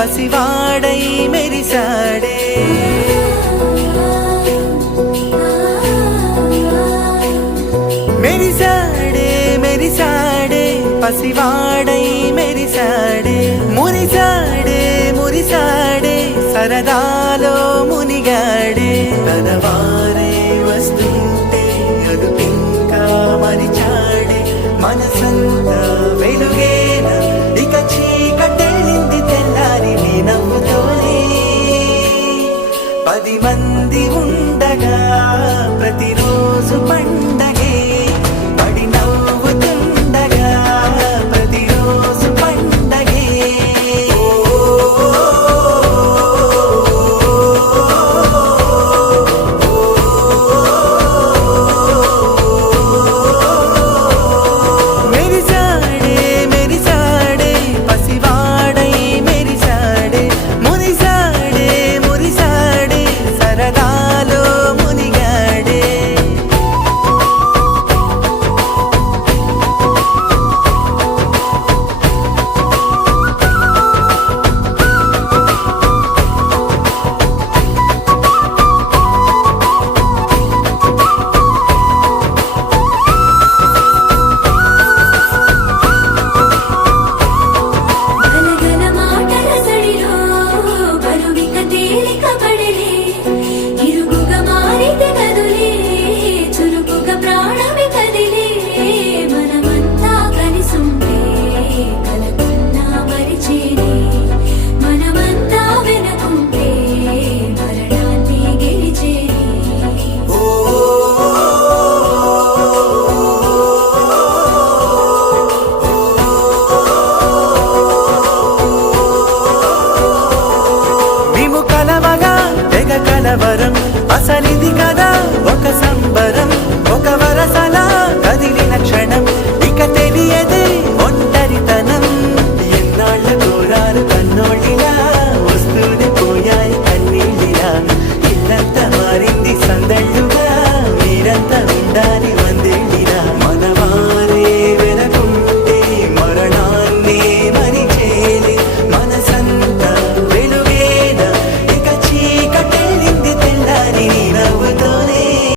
పసివాడై మెరిసాడే మెరిసాడే మెరిసాడే పసివాడై మెరిసాడే మురిసాడే మురిసాడే సరదాలో మునిగాడే తనవారే వస్తుంటే అదుపింకా మరిచాడే మనసంతా వెలుగేన ఇక చీకటెళ్ళింది తెల్లారి నీ నవ్వుతోనే 10 మంది ఉండగా ప్రతిరోజు పండగే పడి నవ్వుతుండగా ప్రతిరోజు పండగే మెరిసాడే మెరిసాడే పసివాడై మెరిసాడే మురిసాడే మురిసాడే సరదాలో మునిగాడే గలగల మాటల సడిలో బరువిక తేలిక పడలే ఇరుగుగా మారితే కదులే చురుకుగా ప్రాణమి కదిలే మనమంతా కలిసుంటే కలకున్నా మరిచేనే మనమంతా వెనకుంటే మరణాన్ని గెలిచేనే మేము కలవగా తెగ కలవరం